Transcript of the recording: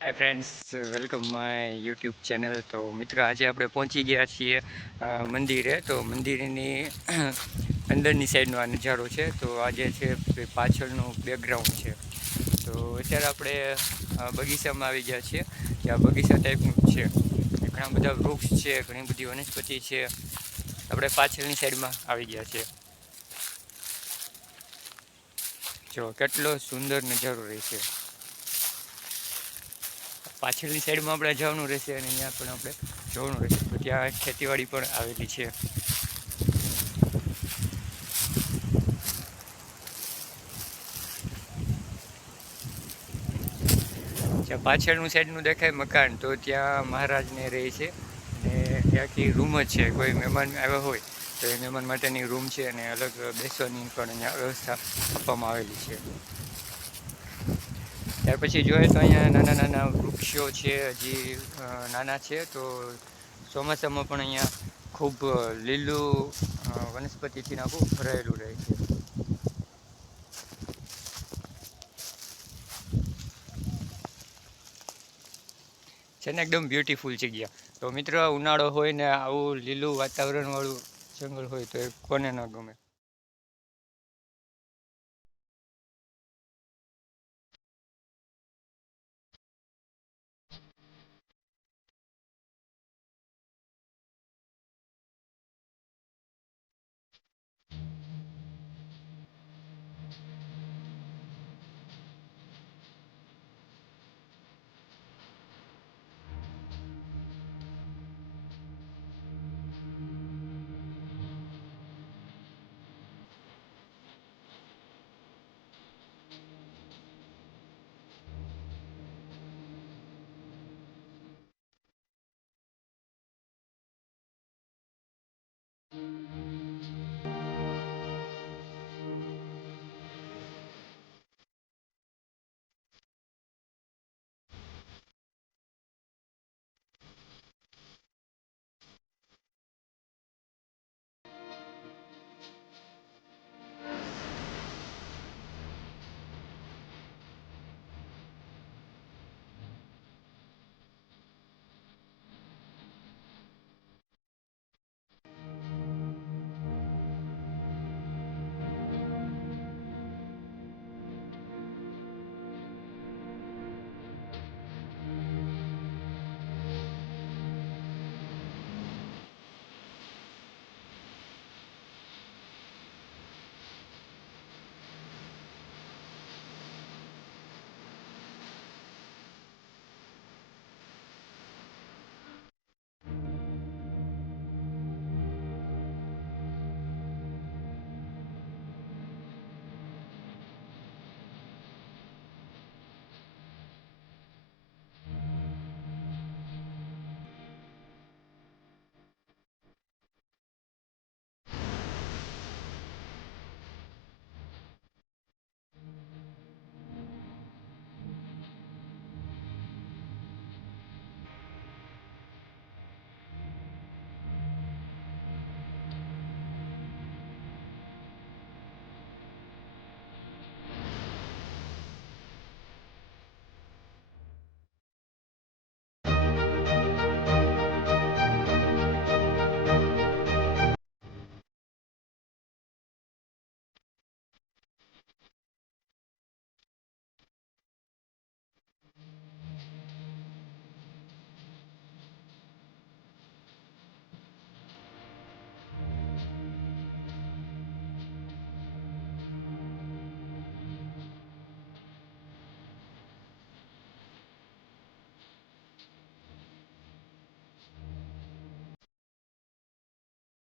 Hi friends, welcome my YouTube channel. તો મિત્રો, આજે આપણે પહોંચી ગયા છીએ મંદિરે. તો મંદિરની અંદરની સાઈડનો આ નજારો છે. તો આજે છે પાછળનું બેકગ્રાઉન્ડ છે. તો અત્યારે આપણે બગીચામાં આવી ગયા છીએ. ત્યાં બગીચા ટાઈપનું છે, ઘણા બધા વૃક્ષ છે, ઘણી બધી વનસ્પતિ છે. આપણે પાછળની સાઈડમાં આવી ગયા છીએ. જો કેટલો સુંદર નજારો રહેશે. પાછળની સાઈડમાં આપણે જવાનું રહેશે અને અહીંયા પણ આપણે જવાનું રહેશે. તો ત્યાં ખેતીવાડી પણ આવેલી છે. જ્યાં પાછળનું સાઈડનું દેખાય મકાન, તો ત્યાં મહારાજને રહે છે. અને ત્યાંથી રૂમ જ છે. કોઈ મહેમાન આવ્યા હોય તો એ મહેમાન માટેની રૂમ છે અને અલગ બેસવાની પણ અહીંયા વ્યવસ્થા આપવામાં આવેલી છે. ત્યાર પછી જોઈએ તો અહીંયા નાના નાના વૃક્ષો છે, હજી નાના છે. તો ચોમાસામાં પણ અહીંયા ખૂબ લીલું વનસ્પતિથી આખું ભરાયેલું રહે છે. છે ને એકદમ બ્યુટીફુલ જગ્યા. તો મિત્રો, ઉનાળો હોય ને આવું લીલું વાતાવરણવાળું જંગલ હોય તો એ કોને ન ગમે.